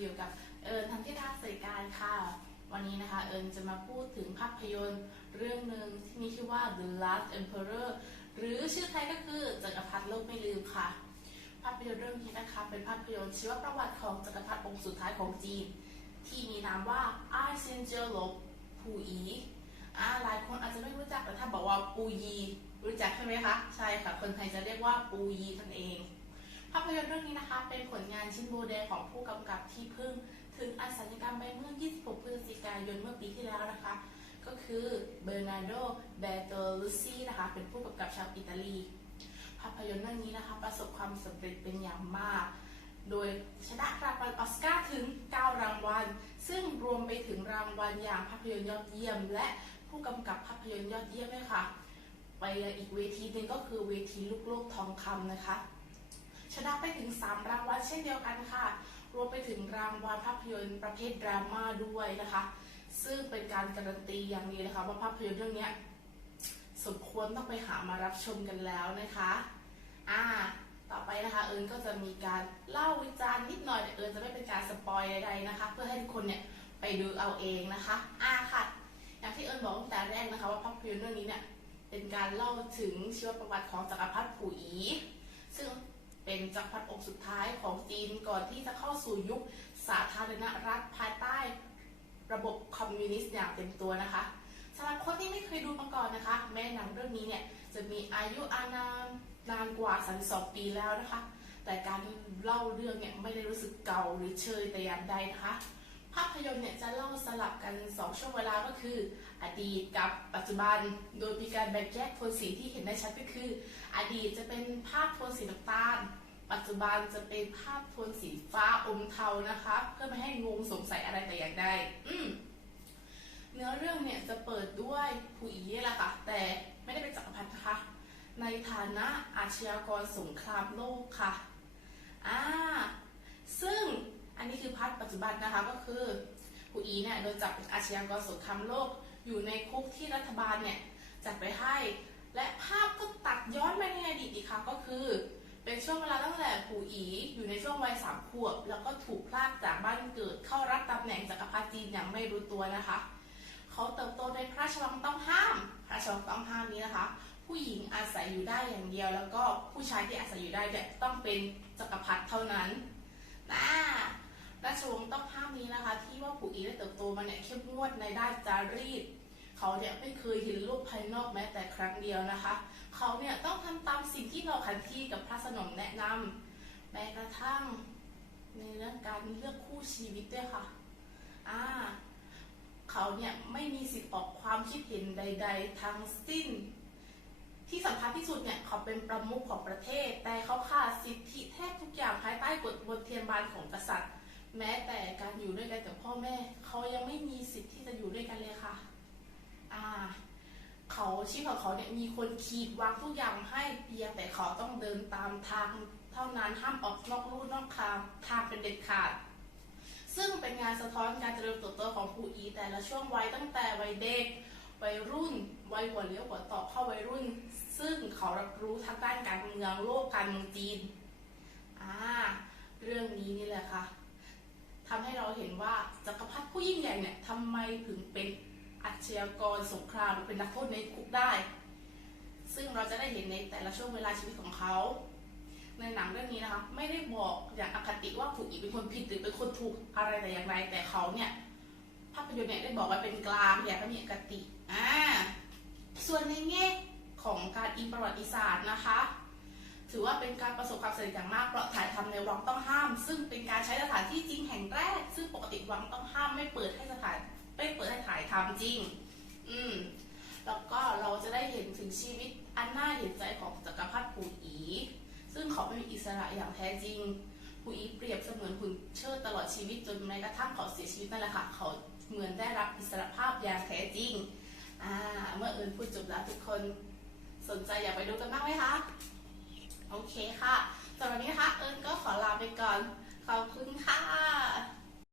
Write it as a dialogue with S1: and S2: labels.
S1: อยู่กับเอิญทันทิดาเสยการค่ะ วันนี้นะคะเอิญจะมาพูดถึงภาพยนตร์เรื่องหนึ่งที่มีชื่อว่า The Last Emperor หรือชื่อไทยก็คือจักรพรรดิโลกไม่ลืมค่ะ ภาพยนตร์เรื่องนี้นะคะเป็นภาพยนตร์ชีวประวัติของจักรพรรดิองค์สุดท้ายของจีน ที่มีนามว่าอาเซนเจอหลบผูอีอาหลายคนอาจจะไม่รู้จักแต่ถ้าบอกว่าปูยี รู้จักใช่ไหมคะ ใช่ค่ะ คนไทยจะเรียกว่าปูยีนั่นเอง ภาพยนตร์เรื่องนี้นะคะ เป็นผลงานชิ้นโบแดงของผู้กำกับที่เพิ่ง ถึงอัศจรรยกรรมไปเมื่อ 26 พฤศจิกายนเมื่อปีที่แล้วนะคะ ก็คือเบอร์นาร์โดเบโตลูซีนะคะ เป็นผู้กำกับชาวอิตาลี ภาพยนตร์เรื่องนี้นะคะ ประสบความสำเร็จเป็นอย่างมาก โดยชนะรางวัลออสการ์ถึง 9 รางวัล ซึ่งรวมไปถึงรางวัลอย่างภาพยนตร์ยอดเยี่ยม และผู้กำกับภาพยนตร์ยอดเยี่ยมด้วยค่ะ ไปอีกเวทีหนึ่งก็คือเวทีลูกโลกทองคำนะคะ ชนะไปถึง 3 รางวัลเช่นเดียวกันค่ะ รวมไปถึงรางวัลภาพยนตร์ประเภทดราม่าด้วยนะคะ ซึ่งเป็นการการันตีอย่างนี้นะคะว่าภาพยนตร์เรื่องนี้สมควรต้องไปหามารับชมกันแล้วนะคะอ่าต่อไปนะคะเอิญก็จะมีการเล่าวิจารณ์นิดหน่อยแต่เอิญจะไม่เป็นการสปอยใดๆนะคะ เพื่อให้ทุกคนเนี่ยไปดูเอาเองนะคะอ่าค่ะ อย่างที่เอิญบอกตั้งแต่แรกนะคะ ว่าภาพยนตร์เรื่องนี้เนี่ยเป็นการเล่าถึงชีวประวัติของจักรพรรดิผู่อีซึ่ง เป็นจักรพรรดิองค์สุดท้ายของจีนก่อนที่จะเข้าสู่ยุคสาธารณรัฐภายใต้ ระบบคอมมิวนิสต์อย่างเต็มตัวนะคะสำหรับคนที่ไม่เคยดูมาก่อนนะคะ แม้หนังเรื่องนี้เนี่ยจะมีอายุอานามนานกว่า 32 ปีแล้วนะคะ แต่การเล่าเรื่องเนี่ยไม่ได้รู้สึกเก่าหรือเชยแต่อย่างใดนะคะ ภาพยนตร์เนี่ยจะเล่าสลับกัน 2 ช่วงเวลาก็คือ อดีตกับปัจจุบัน โดยมีการแบ่งแยกโทนสีที่เห็นได้ชัดก็คือ ดีตจะเป็นภาพโทนสีน้ำตาล ปัจจุบันจะเป็นภาพโทนสีฟ้าอมเทานะคะ เพื่อไม่ให้งงสงสัยอะไรแต่อย่างใดเนื้อเรื่องเนี่ยจะเปิดด้วยผู้อีแหละค่ะ แต่ไม่ได้เป็นจักรพรรดินะคะ ในฐานะอาชญากรสงครามโลกค่ะอ่าซึ่งอันนี้คือพาร์ทปัจจุบันนะคะก็คือผู้อีเนี่ยโดนจับเป็นอาชญากรสงครามโลกอยู่ในคุกที่รัฐบาลเนี่ยจัดไปให้ และภาพก็ตัดย้อนไปในอดีตอีกครั้งก็คือ เป็นช่วงเวลาตั้งแต่ผู้อีอยู่ในช่วงวัยสามขวบ แล้วก็ถูกพลากจากบ้านเกิดเข้ารับตำแหน่งจักรพรรดิจีนอย่างไม่รู้ตัวนะคะ เขาเติบโตในพระราชวังต้องห้าม พระราชวังต้องห้ามนี้นะคะ ผู้หญิงอาศัยอยู่ได้อย่างเดียว แล้วก็ผู้ชายที่อาศัยอยู่ได้เนี่ยต้องเป็นจักรพรรดิเท่านั้นนะราชวงศ์ต้องห้ามนี้นะคะ ที่ว่าผู้อีได้เติบโตมาเนี่ยเข้มงวดในด้านจารีต เขาเนี่ยไม่เคยเห็นโลกภายนอกแม้แต่ครั้งเดียวนะคะ เขาเนี่ยต้องทำตามสิ่งที่เราคันที่กับพระสนมแนะนำแม้กระทั่งในเรื่องการเลือกคู่ชีวิตด้วยค่ะอ่าเขาเนี่ยไม่มีสิทธิ์ออกความคิดเห็นใด ๆ ทั้งสิ้น ที่สำคัญที่สุดเนี่ยเขาเป็นประมุขของประเทศ แต่เขาขาดสิทธิแทบทุกอย่างภายใต้กฎบนเทียนบานของกษัตริย์ แม้แต่การอยู่ด้วยกันกับพ่อแม่ เขายังไม่มีสิทธิ์ที่จะอยู่ด้วยกันเลยค่ะ เขาชีวิตของเขาเนี่ยมีคนขีดวางทุกอย่างให้เพียงแต่เขาต้องเดินตามทางเท่านั้นห้ามออกนอกลู่นอกทางทางเป็นเด็ดขาด ซึ่งเป็นงานสะท้อนการเจริญเติบโตของผู้อี แต่ละช่วงวัยตั้งแต่วัยเด็กวัยรุ่นวัยหัวเลี้ยวหัวต่อเข้าวัยรุ่น ซึ่งเขารับรู้ทั้งด้านการเมืองโลกการเมืองจีนอ่าเรื่องนี้นี่แหละค่ะทำให้เราเห็นว่าจักรพรรดิผู้ยิ่งใหญ่เนี่ยทำไมถึงเป็น อาชญากรสงครามหรือเป็นนักโทษในคุกได้ ซึ่งเราจะได้เห็นในแต่ละช่วงเวลาชีวิตของเขา ในหนังเรื่องนี้นะคะ ไม่ได้บอกอย่างอคติว่าผู้อีเป็นคนผิดหรือเป็นคนถูกอะไรแต่อย่างไร แต่เขาเนี่ยภาพยนตร์เนี่ยได้บอกว่าเป็นกลางอย่าไม่มีอคติอ่าส่วนในแง่ของการอิงประวัติศาสตร์นะคะ ถือว่าเป็นการประสบความสำเร็จอย่างมากเพราะถ่ายทำในวังต้องห้าม ซึ่งเป็นการใช้สถานที่จริงแห่งแรก ซึ่งปกติวังต้องห้ามไม่เปิดให้สถาน ไม่เปิดให้ถ่ายทำจริง อืม แล้วก็เราจะได้เห็นถึงชีวิตอันน่าเห็นใจของจักรพรรดิปูอี ซึ่งเขาไม่มีอิสระอย่างแท้จริงปูอีเปรียบเสมือนหุ่นเชิดตลอดชีวิตจนแม้กระทั่งเขาเสียชีวิตนั่นแหละค่ะ เขาเหมือนได้รับอิสรภาพอย่างแท้จริง อ่า เมื่อเอิญพูดจบแล้วทุกคนสนใจอยากไปดูกันบ้างไหมคะ โอเคค่ะสำหรับนนี้นะคะ เอิญก็ขอลาไปก่อน ขอบคุณค่ะ